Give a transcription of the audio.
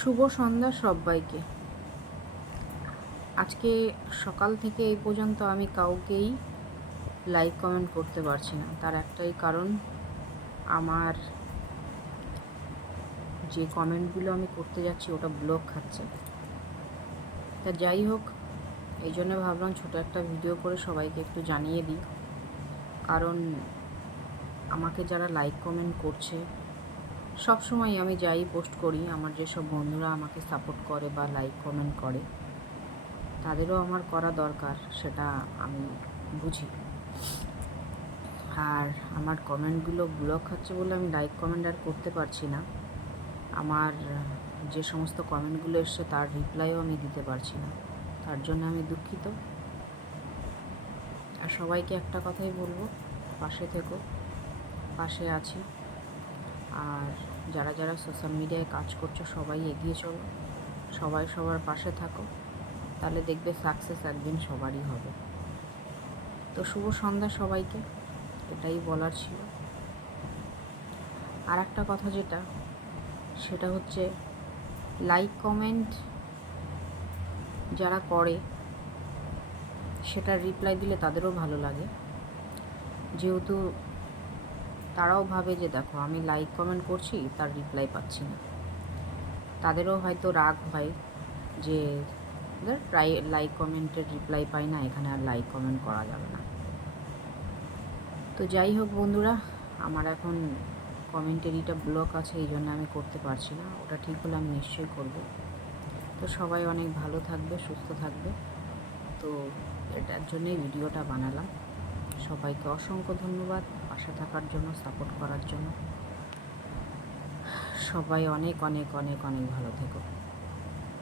শুভ সন্ধ্যা সব্বাইকে। আজকে সকাল থেকে এই পর্যন্ত আমি কাউকেই লাইক কমেন্ট করতে পারছি না। তার একটাই কারণ, আমার যে কমেন্টগুলো আমি করতে যাচ্ছি ওটা ব্লক খাচ্ছে। তা যাই হোক, এই জন্য ভাবলাম ছোটো একটা ভিডিও করে সবাইকে একটু জানিয়ে দিই। কারণ আমাকে যারা লাইক কমেন্ট করছে, সব সময় আমি যাই পোস্ট করি, আমার যেসব বন্ধুরা আমাকে সাপোর্ট করে বা লাইক কমেন্ট করে, তাদেরও আমার করা দরকার, সেটা আমি বুঝি। আর আমার কমেন্টগুলো ব্লক খাচ্ছে বলে আমি লাইক কমেন্ট আর করতে পারছি না। আমার যে সমস্ত কমেন্টগুলো এসছে তার রিপ্লাইও আমি দিতে পারছি না, তার জন্য আমি দুঃখিত। আর সবাইকে একটা কথাই বলবো, পাশে থেকো, পাশে আছি। আর যারা যারা সোশ্যাল মিডিয়ায় কাজ করছো সবাই এগিয়ে চলো, সবাই সবার পাশে থাকো, তাহলে দেখবে সাকসেস একদিন সবারই হবে। তো শুভ সন্ধ্যা সবাইকে, এটাই বলার ছিল। আর একটা কথা সেটা হচ্ছে, লাইক কমেন্ট যারা করে সেটার রিপ্লাই দিলে তাদেরও ভালো লাগে, যেহেতু তারাও ভাবে যে দেখো আমি লাইক কমেন্ট করছি, তার রিপ্লাই পাচ্ছি না। তাদেরও হয়তো রাগ হয় যে প্রায় লাইক কমেন্টের রিপ্লাই পাই না, এখানে আর লাইক কমেন্ট করা যাবে না। তো যাই হোক বন্ধুরা, আমার এখন কমেন্টেরিটা ব্লক আছে, এই জন্য আমি করতে পারছি না। ওটা ঠিক হলে আমি নিশ্চয়ই করব। তো সবাই অনেক ভালো থাকবে, সুস্থ থাকবে। তো এটার জন্যই ভিডিওটা বানালাম। সবাইকে অসংখ্য ধন্যবাদ পাশে থাকার জন্য, সাপোর্ট করার জন্য। সবাই অনেক অনেক অনেক অনেক ভালো থেকো।